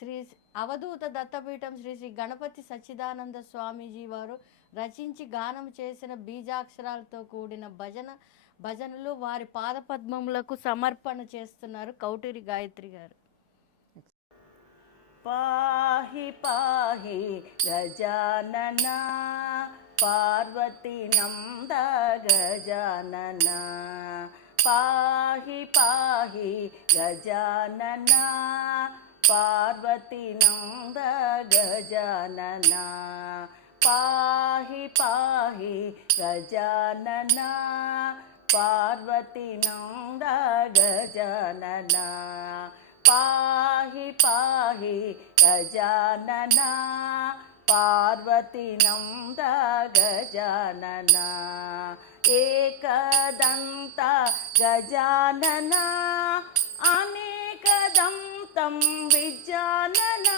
శ్రీ అవధూత దత్తపీఠం శ్రీ శ్రీ గణపతి సచ్చిదానంద స్వామీజీ వారు రచించి గానం చేసిన బీజాక్షరాలతో కూడిన భజనలు వారి పాదపద్మములకు సమర్పణ చేస్తున్నారు కౌటిరి గాయత్రి గారు. పాహి పాహి గజానన పార్వతీ నంద గజానన, పాహి పాహి గజానన పార్వతీ నంద గజానన, పాహి పాహి గజానన పార్వతీ నంద గజానన, పాహి పాహి గజానన పార్వతీ నంద గజానన, ఏకదంత గజానన అనేకదంతం విజానన,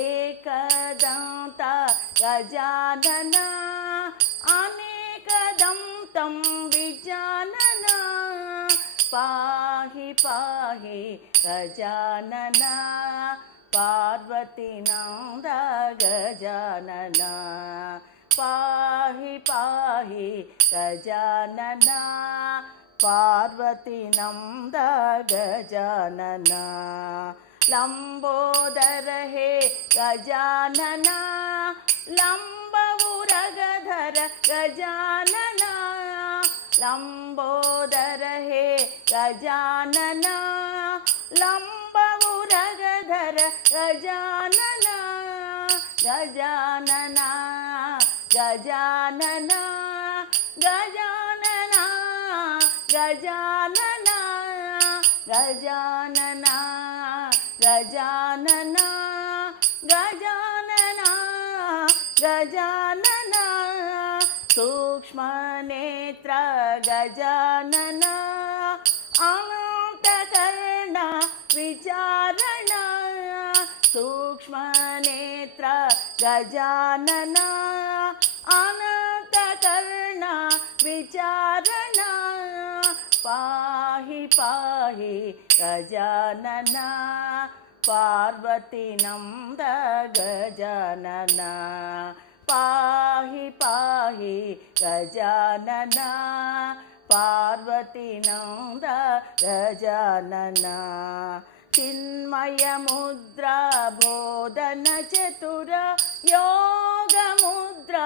ఏకదంత గజానన అనేకదంతం విజానన, పాహి పాహి గజానన పార్వతీ నంద గజానన, పాహి పాహి గజానన పార్వతీ నంద గజానన, లంబోదర హే గజానన లంబవురగధర గజానన, లంబోదర హే గజానన లంబవురగధర గజానన, గజానన గజానన గజానన గజానన గజానన గజానన గజానన గజానన, సూక్ష్మనేత్ర గజానన అనంతకర్ణ విచారణ, సూక్ష్మనేత్ర గజానన అనంతకర్ణ విచారణ, పాహి పాహి గజానన పార్వతీ నంద గజానన, పాహి పాహి గజానన పార్వతీ నంద గజానన, చిన్మయ ముద్ర బోధన చతుర యోగ ముద్ర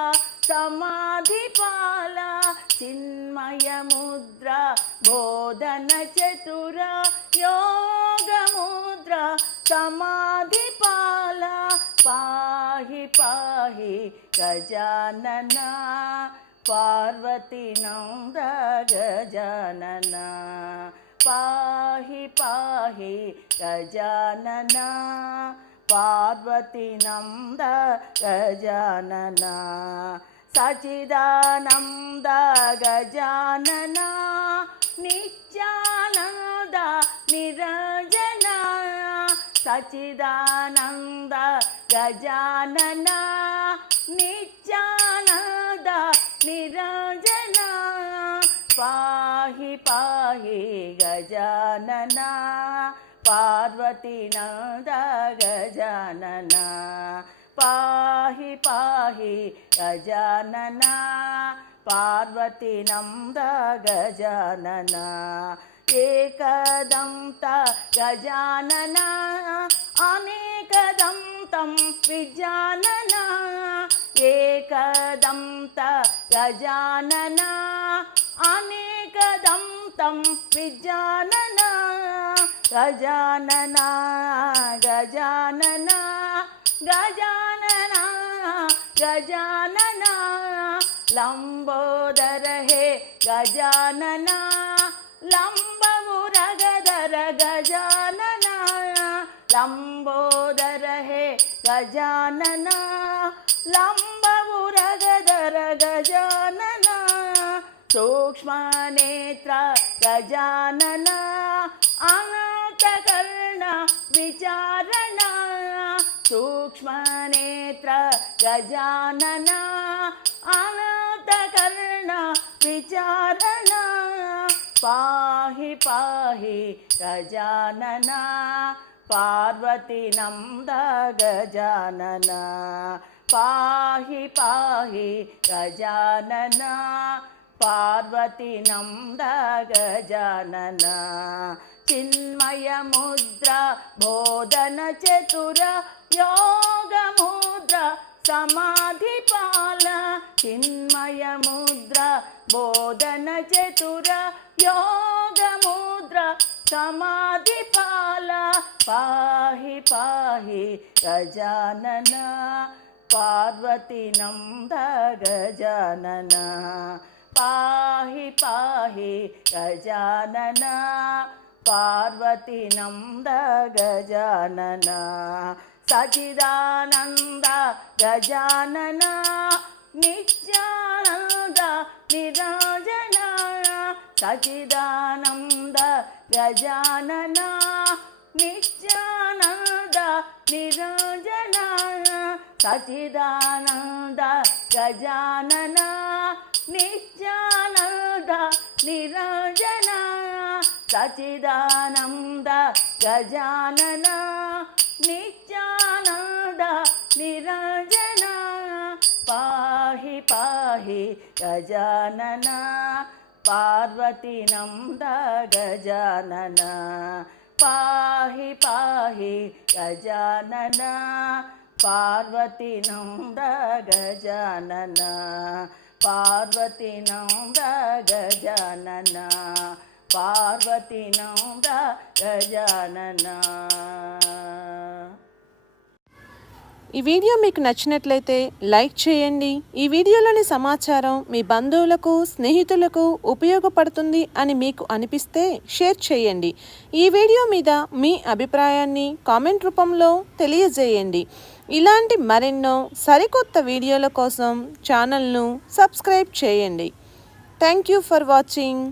సమాధిపాల, చిన్మయ ముద్ర బోధన చతుర యోగ ముద్ర సమాధిపాల, పాహి పాహి గజానన పార్వతీ నంద గజానన, పాహి పాహి గజానన పార్వతీ నంద గజానన, సచిదానంద గజానన నిత్యానంద నిరంజన, సచిదానంద గజానన నిత్యానంద నిరంజన, పాహి పాహి గజానన పార్వతీ నంద గజానన, పాహి పాహి గజానన పార్వతీ నంద గజానన, ఏకదంత గజానన అనేకదంతం విజానన, ఏకదంత గజానన అనేకదంతం విజానన, గజానన గజానన గజానన గజానన, లంబోదర హే గజానన లంబవురగధర గజానన, లంబోదర హే గజానన లంబవురగధర గజానన, సూక్ష్మనేత్ర గజానన అనంతకర్ణ విచారణ, సూక్ష్మనేత్ర గజానన అనంతకర్ణ విచారణ, పాహి పాహి గజానన పార్వతీ నంద గజానన పాహి పాహి గజానన పార్వతీ నంద గజానన చిన్మయ ముద్ర బోధన చతుర యోగ ముద్ర సమాధి పాల చిన్మయ ముద్ర బోధన చతుర యోగ ముద్ర సమాధి పాల పాహి పాహి గజానన పార్వతీ నంద గజానన పాహి పాహి గజానన పార్వతీ నంద గజానన సచిదానంద గజానన నిత్యానంద నిరాజన సచిదానంద గజానన నిత్యానంద నిరాజన సచిదానంద గజానన నిత్యానంద నిరాజన సచిదానంద గజానన నిత్యానంద నిరాజన పాహి పాహి గజానన పార్వతీ నంద గజానన పాహి పాహి గజానన పార్వతీ నంద గజానన పార్వతీ నంద గజానన పార్వతీ నంద గజానన. ఈ వీడియో మీకు నచ్చినట్లయితే లైక్ చేయండి. ఈ వీడియోలోని సమాచారం మీ బంధువులకు స్నేహితులకు ఉపయోగపడుతుంది అని మీకు అనిపిస్తే షేర్ చేయండి. ఈ వీడియో మీద మీ అభిప్రాయాన్ని కామెంట్ రూపంలో తెలియజేయండి. ఇలాంటి మరెన్నో సరికొత్త వీడియోల కోసం ఛానల్ను సబ్స్క్రైబ్ చేయండి. Thank you for watching.